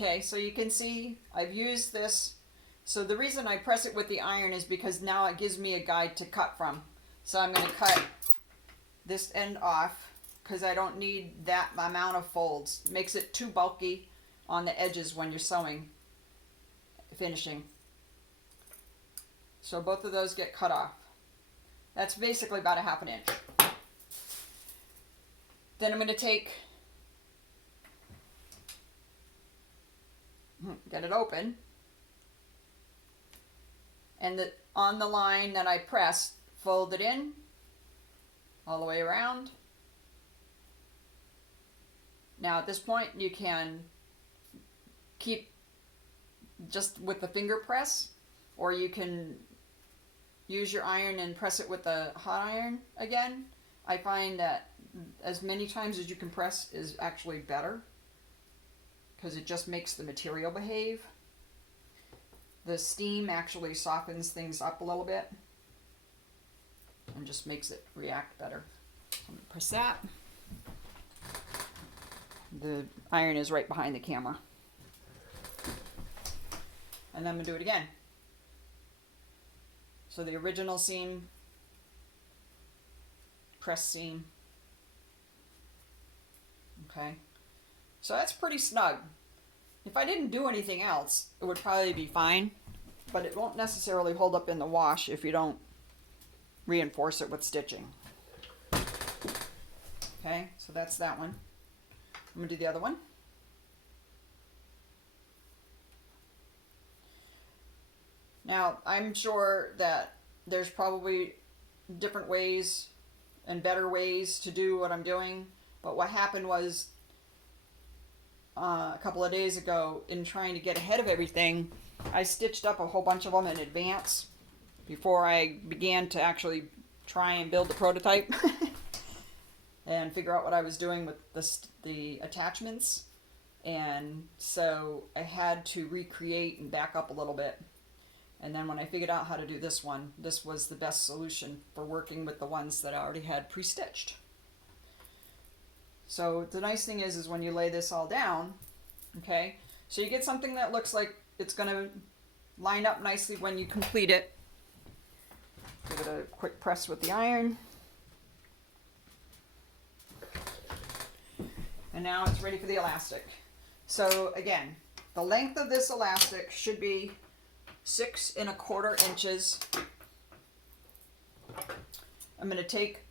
Okay, so you can see I've used this. So the reason I press it with the iron is because now it gives me a guide to cut from. So I'm going to cut this end off because I don't need that amount of folds. It makes it too bulky on the edges when you're sewing, finishing. So both of those get cut off. That's basically about a 1/2 inch. Then I'm going to get it open, and on the line that I pressed, fold it in all the way around. Now at this point you can keep just with the finger press, or you can use your iron and press it with the hot iron again. I find that as many times as you can press is actually better, because it just makes the material behave. The steam actually softens things up a little bit and just makes it react better. I'm going to press that. The iron is right behind the camera. And then I'm going to do it again. So the original seam, press seam. Okay. So that's pretty snug. If I didn't do anything else, it would probably be fine, but it won't necessarily hold up in the wash if you don't reinforce it with stitching. Okay, so that's that one. I'm going to do the other one. Now, I'm sure that there's probably different ways and better ways to do what I'm doing, but what happened was a couple of days ago, in trying to get ahead of everything, I stitched up a whole bunch of them in advance before I began to actually try and build the prototype and figure out what I was doing with the attachments. And so I had to recreate and back up a little bit. And then when I figured out how to do this one, this was the best solution for working with the ones that I already had pre-stitched. So the nice thing is when you lay this all down, okay, so you get something that looks like it's going to line up nicely when you complete it. Give it a quick press with the iron. And now it's ready for the elastic. So again, the length of this elastic should be 6 1/4 inches. I'm going to take,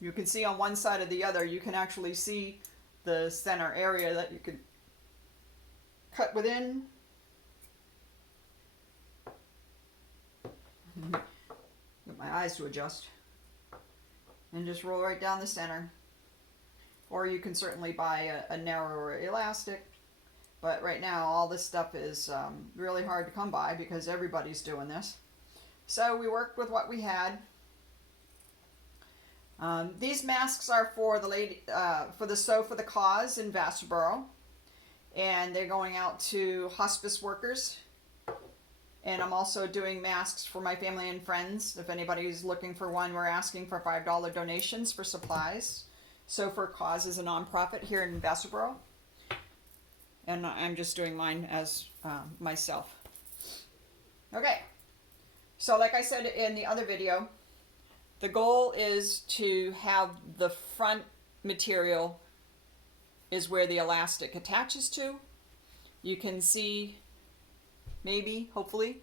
you can see on one side or the other, you can actually see the center area that you could cut within. Get my eyes to adjust. And just roll right down the center. Or you can certainly buy a narrower elastic. But right now all this stuff is really hard to come by because everybody's doing this. So we worked with what we had. These masks are for the lady, for the Sew for the Cause in Vassarboro, and they're going out to hospice workers. And I'm also doing masks for my family and friends. If anybody's looking for one, we're asking for $5 donations for supplies. Sew for a Cause is a nonprofit here in Vassarboro, and I'm just doing mine as myself. Okay, so like I said in the other video, the goal is to have the front material is where the elastic attaches to. You can see, maybe, hopefully,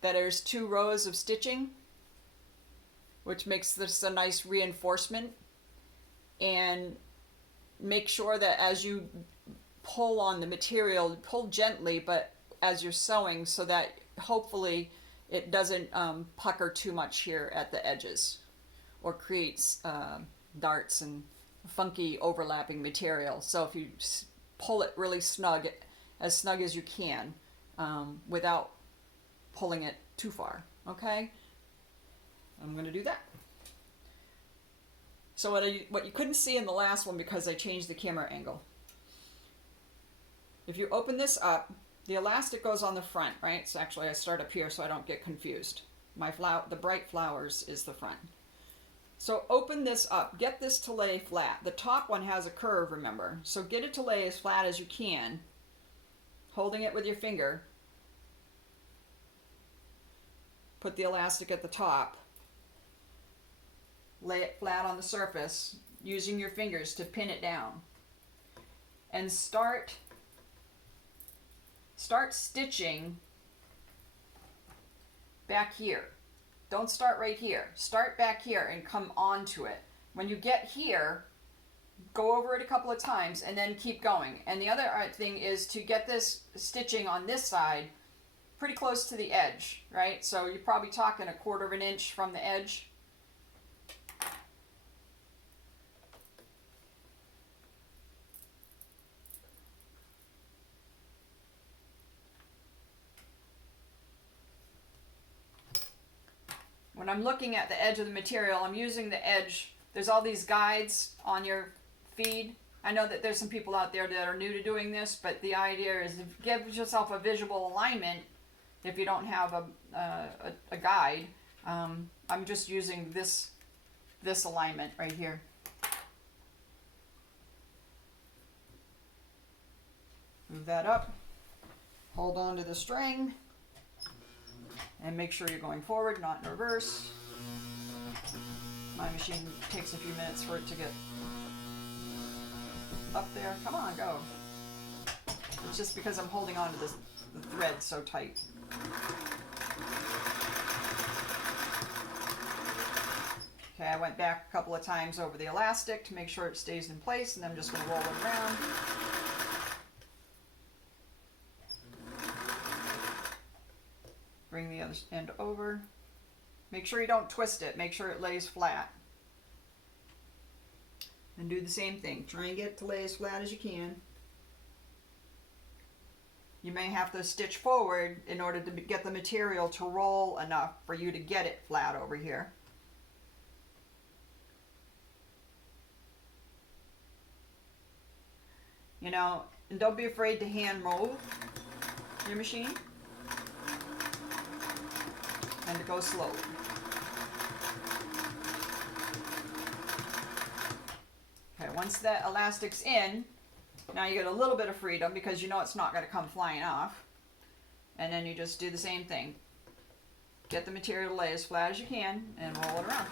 that there's 2 rows of stitching, which makes this a nice reinforcement. And make sure that as you pull on the material, pull gently, but as you're sewing, so that hopefully it doesn't pucker too much here at the edges or creates darts and funky overlapping material. So if you pull it really snug as you can, without pulling it too far, okay? I'm going to do that. So what you couldn't see in the last one because I changed the camera angle. If you open this up, the elastic goes on the front, right? So actually I start up here so I don't get confused. The bright flowers is the front. So open this up, get this to lay flat. The top one has a curve, remember. So get it to lay as flat as you can. holding it with your finger, put the elastic at the top, lay it flat on the surface using your fingers to pin it down, and start stitching back here. Don't start right here. Start back here and come onto it. When you get here, go over it a couple of times and then keep going. And the other thing is to get this stitching on this side pretty close to the edge, right? So you're probably talking 1/4 of an inch from the edge. When I'm looking at the edge of the material, I'm using the edge. There's all these guides on your feed. I know that there's some people out there that are new to doing this, but the idea is to give yourself a visual alignment if you don't have a guide. I'm just using this alignment right here. Move that up. Hold on to the string. And make sure you're going forward, not in reverse. My machine takes a few minutes for it to get up there. Come on, go. It's just because I'm holding on to the thread so tight. Okay, I went back a couple of times over the elastic to make sure it stays in place, and I'm just going to roll it around. Bring the other end over. Make sure you don't twist it. Make sure it lays flat. And do the same thing. Try and get it to lay as flat as you can. You may have to stitch forward in order to get the material to roll enough for you to get it flat over here. You know, and don't be afraid to hand roll your machine. And to go slowly. Okay, once that elastic's in, now you get a little bit of freedom because you know it's not going to come flying off. And then you just do the same thing. Get the material to lay as flat as you can and roll it around.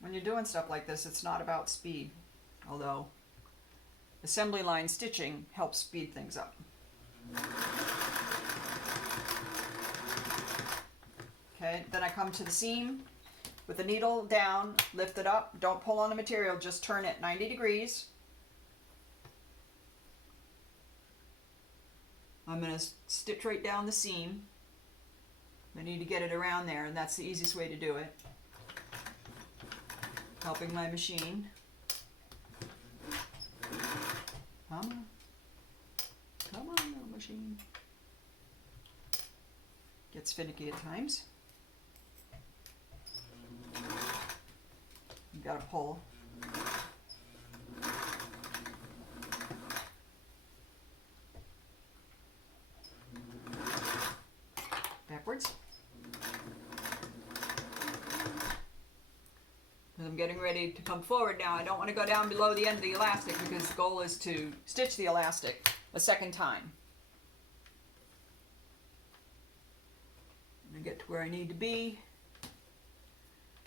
When you're doing stuff like this, it's not about speed. Although assembly line stitching helps speed things up. Okay, then I come to the seam with the needle down, lift it up, don't pull on the material, just turn it 90 degrees. I'm going to stitch right down the seam. I need to get it around there, and that's the easiest way to do it. Helping my machine. Come on, little machine. Gets finicky at times. You gotta pull. Backwards. I'm getting ready to come forward now. I don't want to go down below the end of the elastic because the goal is to stitch the elastic a second time. And I get to where I need to be.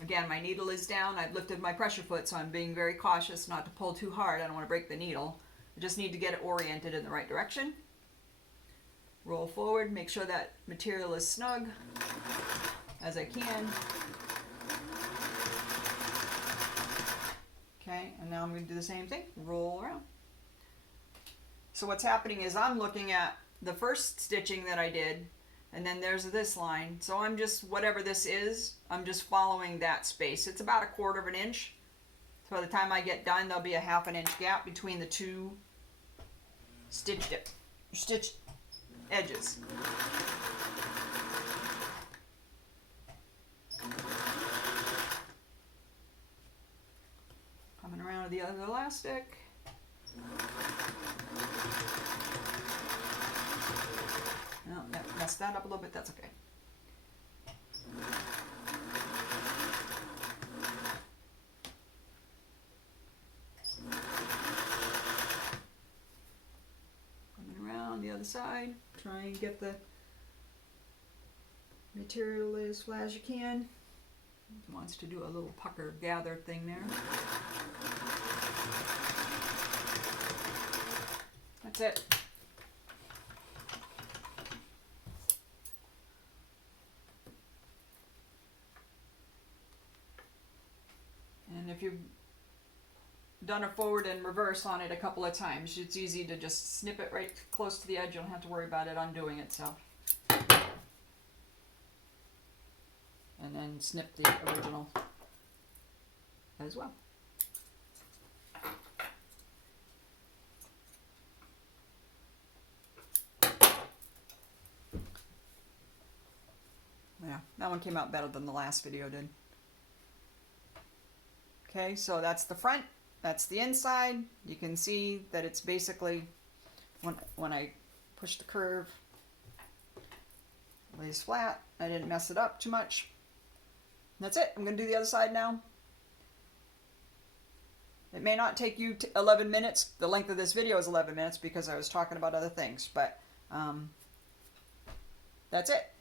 Again, my needle is down. I've lifted my pressure foot, so I'm being very cautious not to pull too hard. I don't want to break the needle. I just need to get it oriented in the right direction. Roll forward, make sure that material is snug as I can. Okay, and now I'm going to do the same thing, roll around. So what's happening is I'm looking at the first stitching that I did, and then there's this line. So I'm just, whatever this is, I'm just following that space. It's about 1/4 of an inch. So by the time I get done, there'll be a 1/2 inch gap between the two stitched edges. Coming around to the other elastic. No, that messed that up a little bit, that's okay. the side. Try and get the material laid as flat as you can. Wants to do a little pucker gather thing there. That's it. And if you've done a forward and reverse on it a couple of times, it's easy to just snip it right close to the edge. You don't have to worry about it undoing itself. And then snip the original as well. Yeah, that one came out better than the last video did. Okay, so that's the front, that's the inside. You can see that it's basically, when I push the curve, it lays flat. I didn't mess it up too much. That's it. I'm going to do the other side now. It may not take you 11 minutes. The length of this video is 11 minutes because I was talking about other things, but that's it.